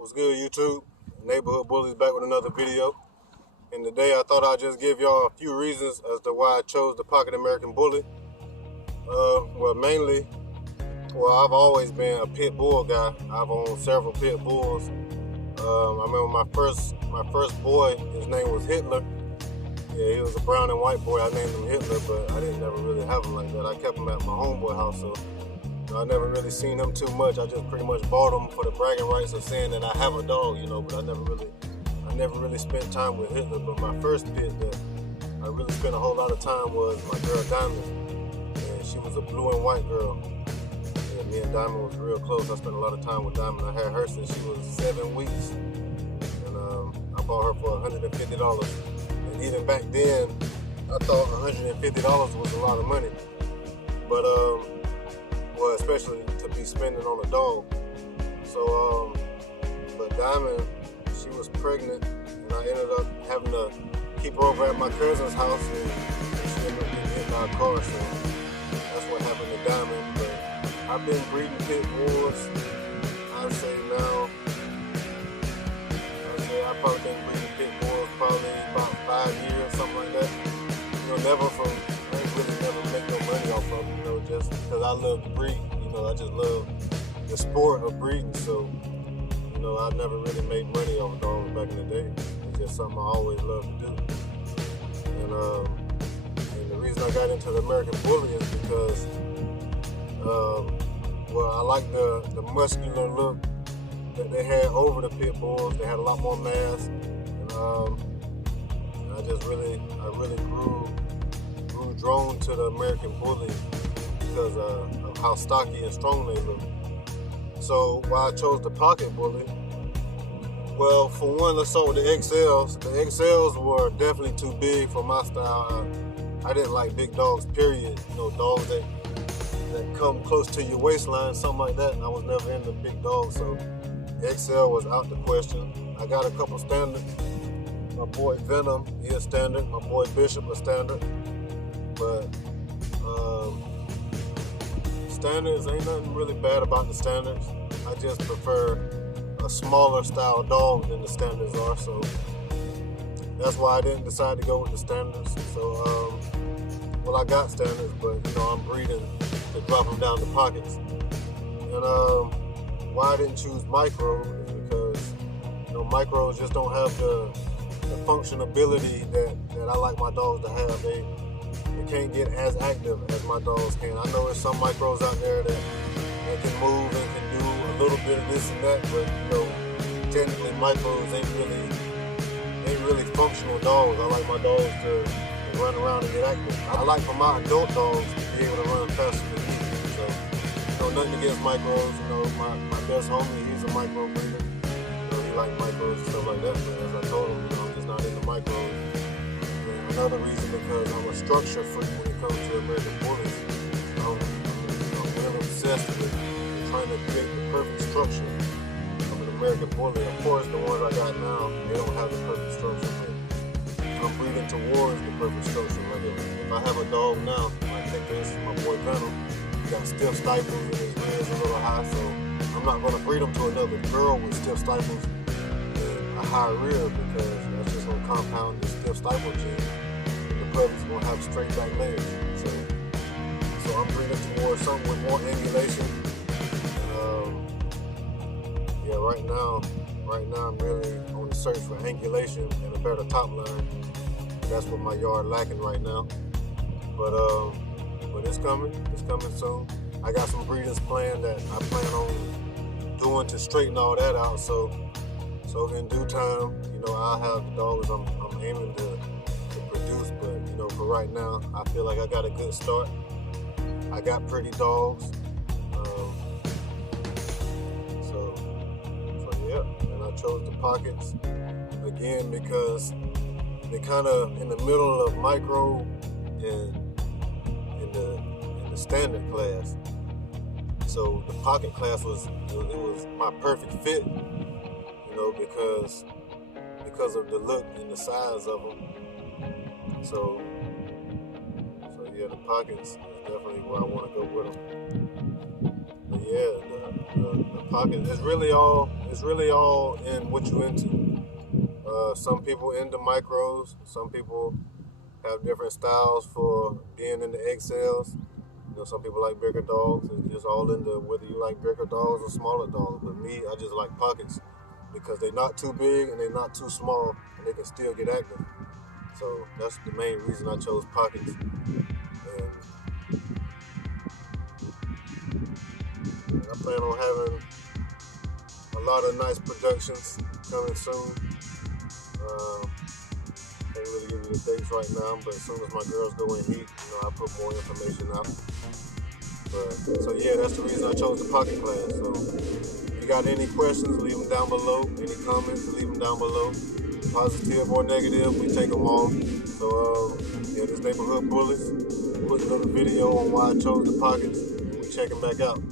What's good, YouTube? Neighborhood Bullies back with another video. And today I thought I'd just give y'all a few reasons as to why I chose the Pocket American Bully. Mainly, I've always been a pit bull guy. I've owned several pit bulls. I remember my first boy, his name was Hitler. Yeah, he was a brown and white boy. I named him Hitler, but I didn't never really have him like that. I kept him at my homeboy house, so I never really seen him too much. I just pretty much bought him for the bragging rights of saying that I have a dog, but I never really spent time with Hitler. But my first pit that I really spent a whole lot of time was my girl Diamond. And she was a blue and white girl. And me and Diamond was real close. I spent a lot of time with Diamond. I had her since she was 7 weeks. And I bought her for $150. And even back then, I thought $150 was a lot of money. But especially to be spending on a dog. So, but Diamond, she was pregnant, and I ended up having to keep her over at my cousin's house, and she ended up getting hit by a car. So that's what happened to Diamond. But I've been breeding pit bulls. I've probably been breeding pit bulls probably about 5 years, something like that. I ain't really never make no money off of them, just because I love to breed. I just love the sport of breeding. So, I never really made money off dogs back in the day. It's just something I always loved to do. And the reason I got into the American Bully is because, I like the muscular look that they had over the pit bulls. They had a lot more mass, and I really grew drawn to the American Bully because of how stocky and strong they look. So why I chose the Pocket Bully? Well, for one, let's start with the XLs. The XLs were definitely too big for my style. I didn't like big dogs, period. Dogs that come close to your waistline, something like that. And I was never into big dogs, so XL was out the question. I got a couple standards. My boy Venom, he is standard. My boy Bishop is standard. But standards, ain't nothing really bad about the standards. I just prefer a smaller style dog than the standards are, so that's why I didn't decide to go with the standards. So, I got standards, but I'm breeding to drop them down to pockets. And why I didn't choose micro is because micros just don't have the functionability that I like my dogs to have. They can't get as active as my dogs can. I know there's some micros out there that can move and can do a little bit of this and that, but technically micros ain't really functional dogs. I like my dogs to run around and get active. I like for my adult dogs to be able to run faster than me. So, nothing against micros. My best homie, he's a micro breeder. He likes micros and stuff like that, but as I told him, I'm just not into micros. Another reason because I'm a structure freak when it comes to American Bullies. I'm really obsessed with trying to create the perfect structure of an American Bully. Of course, the ones I got now, they don't have the perfect structure, but I'm breeding towards the perfect structure. Like if I have a dog now, like take this, my boy Venom, he got stiff stifles and his rears a little high, so I'm not going to breed him to another girl with stiff stifles and a high rear because that's just going to compound the stiff stifle gene. Pups will have straight back legs, so I'm breeding towards something with more angulation. Right now I'm really on the search for angulation and a better top line. That's what my yard lacking right now. But it's coming soon. I got some breedings planned that I plan on doing to straighten all that out. So in due time, I'll have the dogs I'm aiming to produce, but for right now, I feel like I got a good start. I got pretty dogs, so yeah. And I chose the pockets again because they're kind of in the middle of micro and in the standard class. So the pocket class was my perfect fit, because of the look and the size of them. So yeah, the pockets is definitely where I want to go with them. But yeah, the Pocket. It's really all in what you into. Some people into micros. Some people have different styles for being in the XLs. Some people like bigger dogs. It's just all into whether you like bigger dogs or smaller dogs. But me, I just like pockets because they're not too big and they're not too small, and they can still get active. So that's the main reason I chose pockets. And I plan on having a lot of nice productions coming soon. Can't really give you the dates right now, but as soon as my girls go in heat, I put more information out. So yeah, that's the reason I chose the pocket class. So if you got any questions, leave them down below. Any comments, leave them down below. Positive or negative, we take them all. So yeah, this neighborhood Bullyz, put another video on why I chose the pockets. We checking back out.